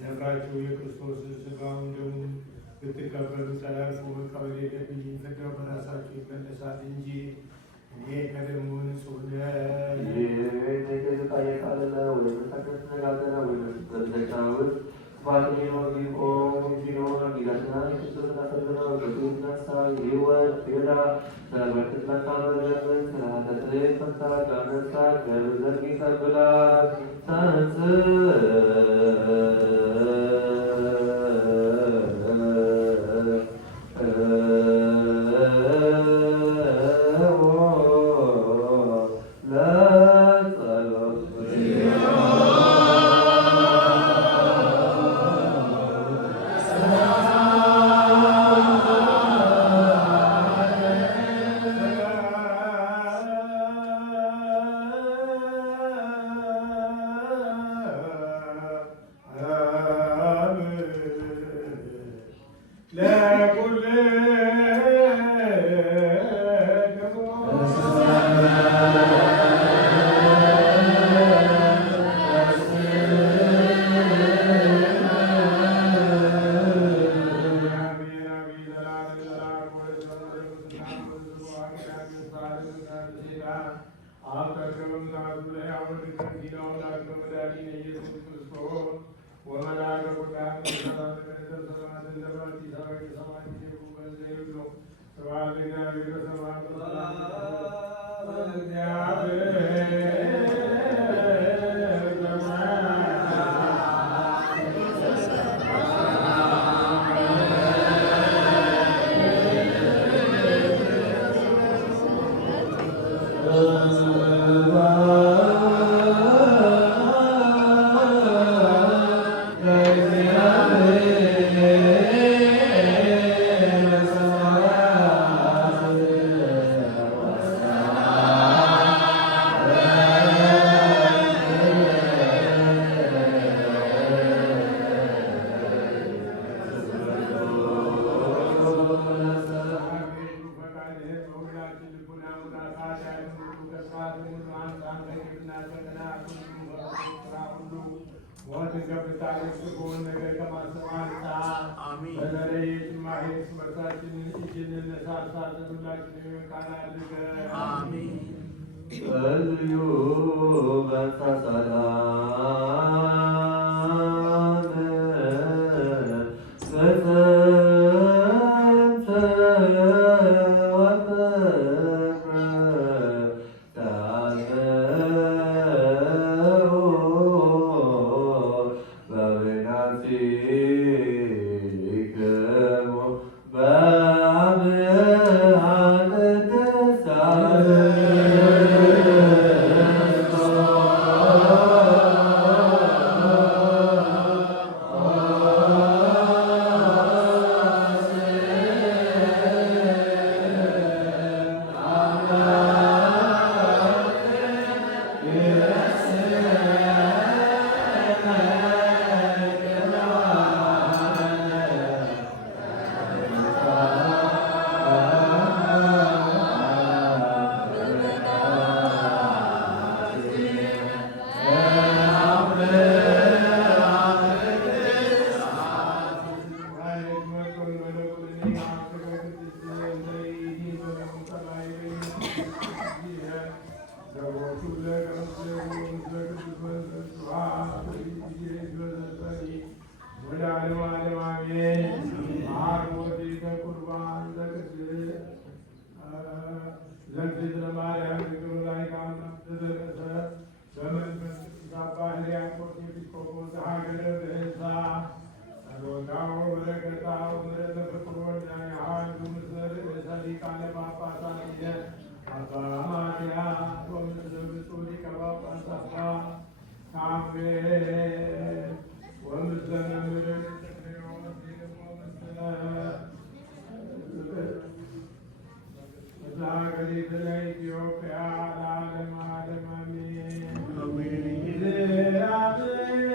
ነግራችሁ የክርስቶስን ሥጋውን ደሙን ብትቀበሉ ተላልፎ መቀበል የለብኝም። ሥጋው በራሳችሁ ይመለሳል እንጂ እኔ ከደሙ ንጹሕ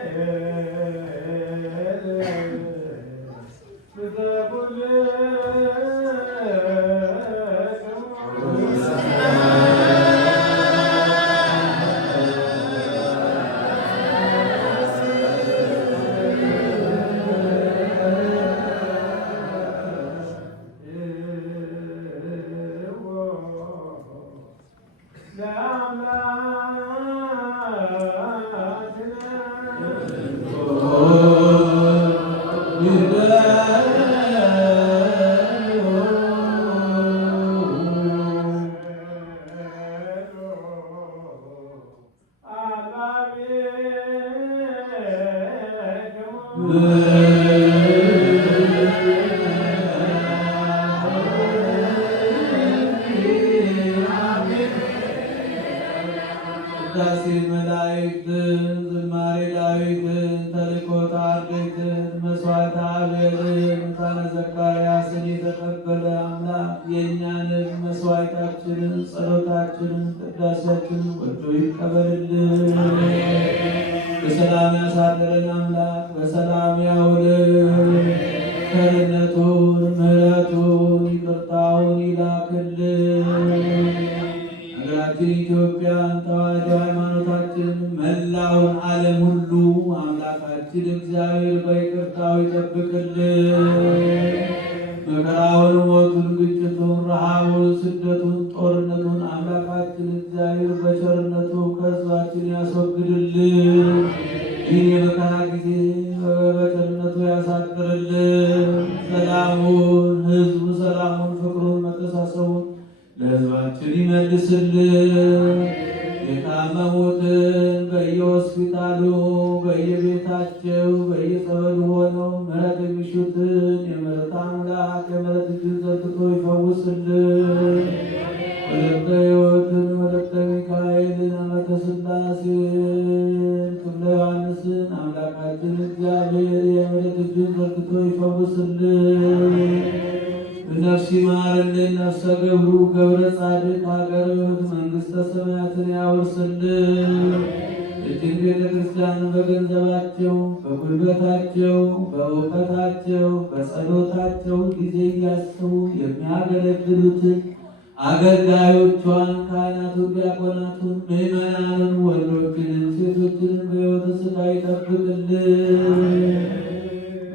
Amen. ቅዳሴ መላእክትን፣ ዝማሬ ዳዊትን፣ ተልእኮተ አርድእትን፣ መስዋዕተ አቤልን፣ ዕጣነ ዘካርያስን የተቀበለ አምላክ የእኛንም መስዋዕታችንን፣ ጸሎታችንን፣ ቅዳሴያችንን ወዶ ይቀበልልን። በሰላም ያሳደረን አምላክ በሰላም ያውልን። ቸርነቱን ምሕረቱን ይቅርታውን ይላክልን። ሀገራችን ኢትዮጵያን ተዋሕዶ ሃይማኖታችንን መላውን ዓለም ሁሉ አምላካችን እግዚአብሔር በይቅርታው ይጠብቅልን። መከራውን፣ ሞቱን፣ ግጭቱን፣ ረሃቡን፣ ስደቱን፣ ጦርነቱን አምላካችን እግዚአብሔር በቸርነቱ ከሕዝባችን ያስወግድልን። ይህ የመከራ ጊዜ በቸርነቱ ያሳድርልን። ሰላሙን፣ ሕዝቡ ሰላሙን፣ ፍቅሩን፣ መተሳሰቡን ለሕዝባችን ይመልስልን። የታመሙትን በየሆስፒታሉ በየቤታቸው በየጸበሉ ሆነው ምሕረት የሚሹትን የምሕረት አምላክ የምሕረት እጁን ዘርግቶ ይፈውስልን። ወለተ ሕይወትን ወለተ ሚካኤልን አመተ ሥላሴን ክፍለ ዮሐንስን አምላካችን እግዚአብሔር የምሕረት እጁን ዘርግቶ ይፈውስልን። ነፍስ ይማርልን። ነፍሰ ገብሩ ገብረ ጻድቅ ሀገረ ሕይወት መንግሥተ ሰማያትን ያወርስልን። እጅግ ቤተ ክርስቲያን በገንዘባቸው በጉልበታቸው በእውቀታቸው በጸሎታቸው ጊዜ እያሰቡ የሚያገለግሉትን አገልጋዮቿን ካህናቱን፣ ዲያቆናቱን፣ ምዕመናኑን ወንዶችንም ሴቶችንም በሕይወተ ሥጋ ይጠብቅልን።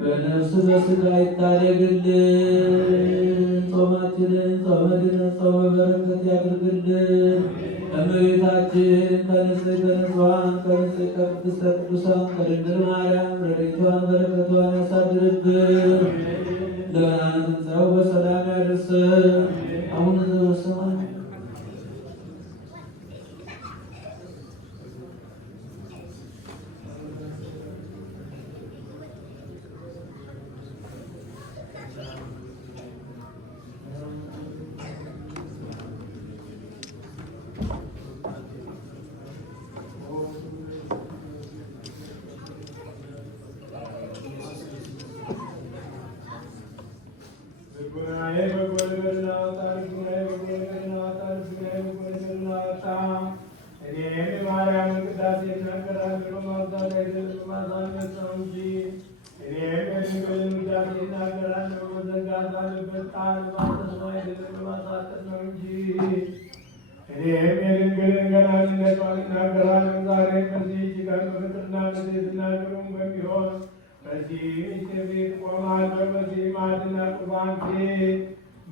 በነፍስ በሥጋ ይታደግልን። ጾማችንን ጾመ ድነት ጾመ በረከት ያድርግልን። እመቤታችን ከንጽሕተ ንጹሐን ከንጽሕተ ቅድስተ ቅዱሳን ከድንግል ማርያም ረድኤቷን በረከቷን ያሳድርብን። ለብርሃነ ትንሣኤው በሰላም ያድርሰን። አቡነ ዘበሰማያት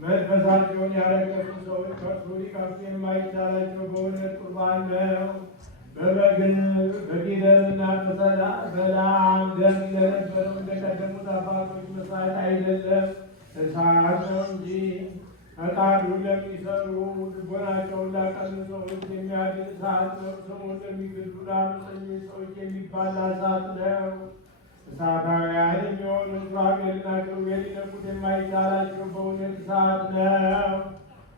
መንፈሳቸውን ያረከሱ ሰዎች ከእርሱ ሊከፍቱ የማይቻላቸው በእውነት ቁርባን ነው። በጊደርና በለዓም ደም እንደነበረው እንደቀደሙት አባቶች መስዋዕት አይደለም፣ እሳት ነው እንጂ። ፈቃዱን ለሚሰሩ ልቦናቸውን ላቀኑ ሰዎች የሚያድን እሳት ነው። ስሙን ለሚገዙ ለአመፀኞች ሰዎች የሚባል እሳት ነው። እሳታውያን የሚሆኑ ሱራፌልና ኪሩቤል ሊነኩት የማይቻላቸው በእውነት እሳት ነው።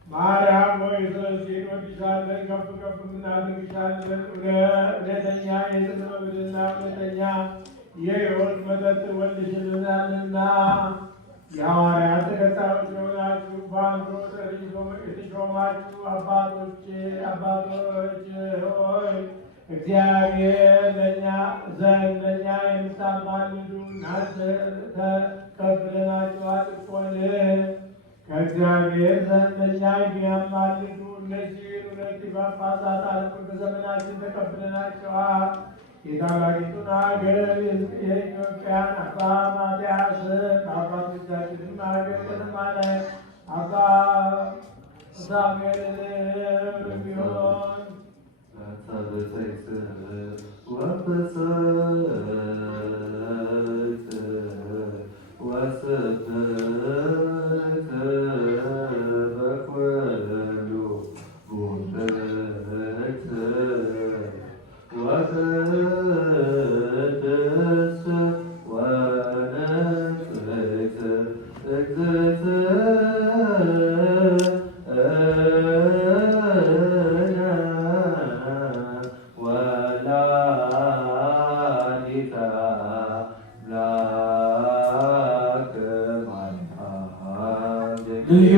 ማርያም ሆይ ስለዚህ እንወድሻለን፣ ከፍ ከፍ እናደርግሻለን። እውነተኛ የጽድቅ መብልና እውነተኛ የሕይወት መጠጥ ወልደሽልናልና። የሐዋርያት ተከታዮች የሆናችሁ በአንድሮስ የተሾማችሁ አባቶች ሆይ እግዚአብሔር ለእኛ የምታማልዱ እናንተ ተቀብለናችኋል እኮን። ከእግዚአብሔር ዘንድ ለእኛ የሚያማልዱ እነዚህን ሁለት ጳጳሳት አለቆች በዘመናችን ተቀብለናቸዋል። የታላቂቱን ሀገር የኢትዮጵያን አባ ማትያስን በአባቶቻችንም ሀገር ከተማ ላይ አባ ሳሙኤልን ቢሆን ወቅድስ ወላዲተ አምላክ ማርያም ልዩ